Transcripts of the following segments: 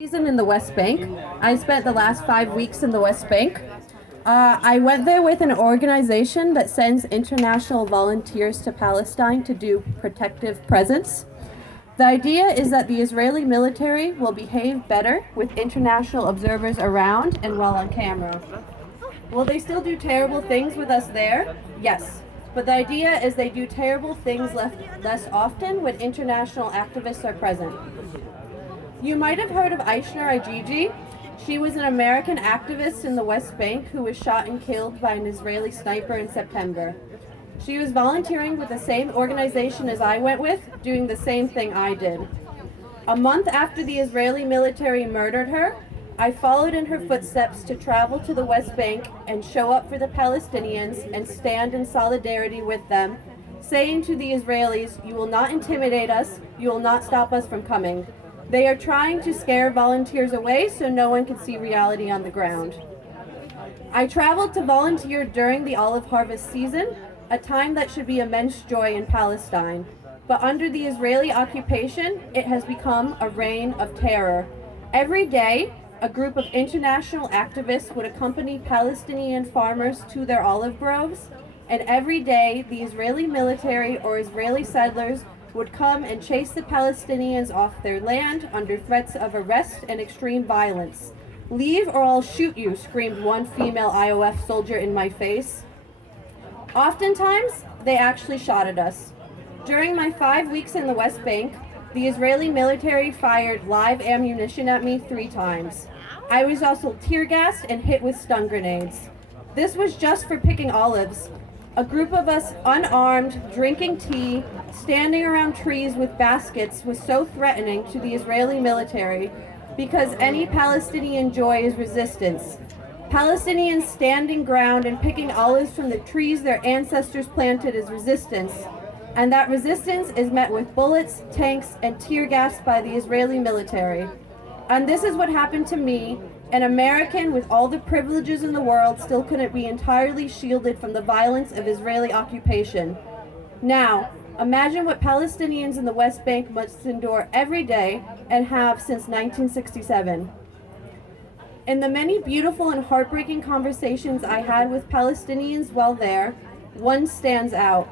Season in the West Bank. I spent the last 5 weeks in the West Bank. I went there with an organization that sends international volunteers to Palestine to do protective presence. The idea is that the Israeli military will behave better with international observers around and while on camera. Will they still do terrible things with us there? Yes. But the idea is they do terrible things less often when international activists are present. You might have heard of Aishna Ajiji. She was an American activist in the West Bank who was shot and killed by an Israeli sniper in September. She was volunteering with the same organization as I went with, doing the same thing I did. A month after the Israeli military murdered her, I followed in her footsteps to travel to the West Bank and show up for the Palestinians and stand in solidarity with them, saying to the Israelis, "You will not intimidate us, you will not stop us from coming." They are trying to scare volunteers away so no one can see reality on the ground. I traveled to volunteer during the olive harvest season, a time that should be immense joy in Palestine. But under the Israeli occupation, it has become a reign of terror. Every day, a group of international activists would accompany Palestinian farmers to their olive groves, and every day the Israeli military or Israeli settlers would come and chase the Palestinians off their land under threats of arrest and extreme violence. "Leave or I'll shoot you," screamed one female IOF soldier in my face. Oftentimes, they actually shot at us. During my 5 weeks in the West Bank, the Israeli military fired live ammunition at me 3 times. I was also tear gassed and hit with stun grenades. This was just for picking olives. A group of us, unarmed, drinking tea, standing around trees with baskets, was so threatening to the Israeli military because any Palestinian joy is resistance. Palestinians standing ground and picking olives from the trees their ancestors planted is resistance, and that resistance is met with bullets, tanks, and tear gas by the Israeli military. And this is what happened to me. An American with all the privileges in the world still couldn't be entirely shielded from the violence of Israeli occupation. Now, imagine what Palestinians in the West Bank must endure every day and have since 1967. In the many beautiful and heartbreaking conversations I had with Palestinians while there, one stands out.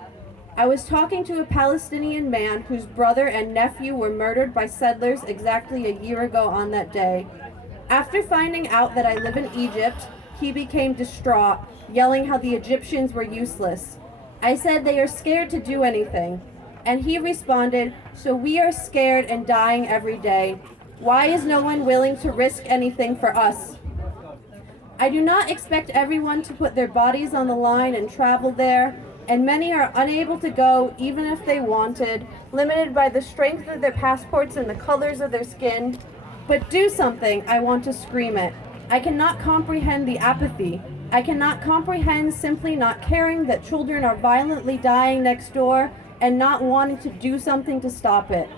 I was talking to a Palestinian man whose brother and nephew were murdered by settlers exactly a year ago on that day. After finding out that I live in Egypt, he became distraught, yelling how the Egyptians were useless. I said they are scared to do anything. And he responded, "So we are scared and dying every day. Why is no one willing to risk anything for us?" I do not expect everyone to put their bodies on the line and travel there, and many are unable to go even if they wanted, limited by the strength of their passports and the colors of their skin. But do something, I want to scream it. I cannot comprehend the apathy. I cannot comprehend simply not caring that children are violently dying next door and not wanting to do something to stop it.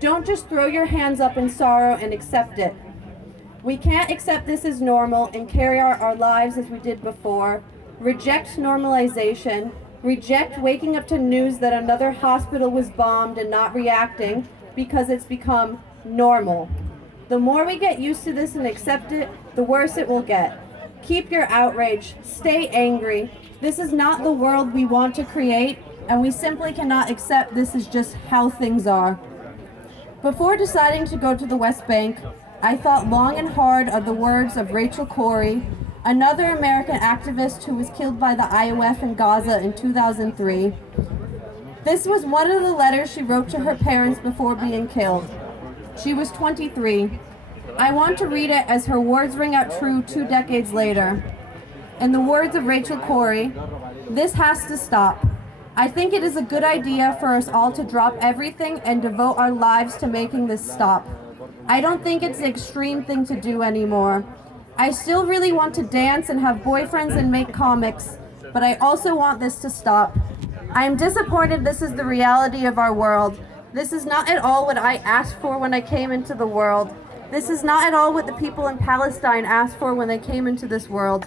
Don't just throw your hands up in sorrow and accept it. We can't accept this as normal and carry our lives as we did before. Reject normalization. Reject waking up to news that another hospital was bombed and not reacting because it's become normal. The more we get used to this and accept it, the worse it will get. Keep your outrage. Stay angry. This is not the world we want to create, and we simply cannot accept this is just how things are. Before deciding to go to the West Bank, I thought long and hard of the words of Rachel Corrie, another American activist who was killed by the IOF in Gaza in 2003. This was one of the letters she wrote to her parents before being killed. She was 23. I want to read it as her words ring out true 2 decades later. In the words of Rachel Corrie, "This has to stop. I think it is a good idea for us all to drop everything and devote our lives to making this stop. I don't think it's an extreme thing to do anymore. I still really want to dance and have boyfriends and make comics, but I also want this to stop. I am disappointed this is the reality of our world. This is not at all what I asked for when I came into the world. This is not at all what the people in Palestine asked for when they came into this world."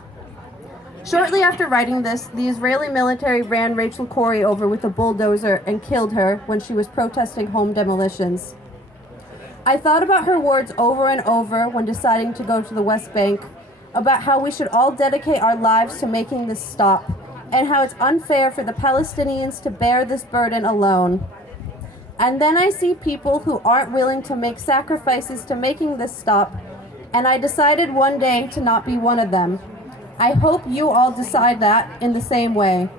Shortly after writing this, the Israeli military ran Rachel Corrie over with a bulldozer and killed her when she was protesting home demolitions. I thought about her words over and over when deciding to go to the West Bank, about how we should all dedicate our lives to making this stop, and how it's unfair for the Palestinians to bear this burden alone. And then I see people who aren't willing to make sacrifices to making this stop, and I decided one day to not be one of them. I hope you all decide that in the same way.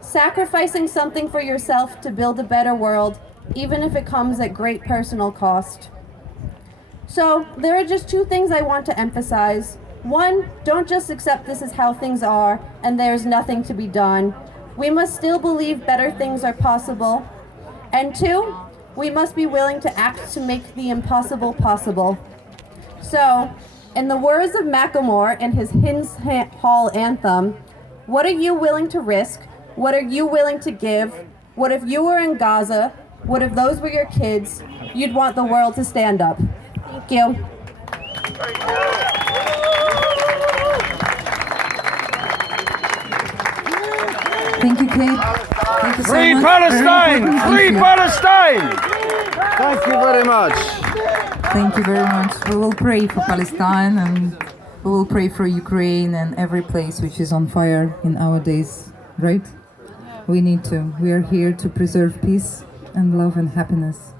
Sacrificing something for yourself to build a better world, even if it comes at great personal cost. So, there are just two things I want to emphasize. One, don't just accept this is how things are and there's nothing to be done. We must still believe better things are possible. And two, we must be willing to act to make the impossible possible. So, in the words of Macklemore in his Hymns Hall anthem, what are you willing to risk? What are you willing to give? What if you were in Gaza? What if those were your kids? You'd want the world to stand up. Thank you. Thank you, Kate. Thank you so Free much. Palestine! Free Palestine! Thank you very much. Thank you very much. We will pray for Palestine and we will pray for Ukraine and every place which is on fire in our days, right? We need to. We are here to preserve peace and love and happiness.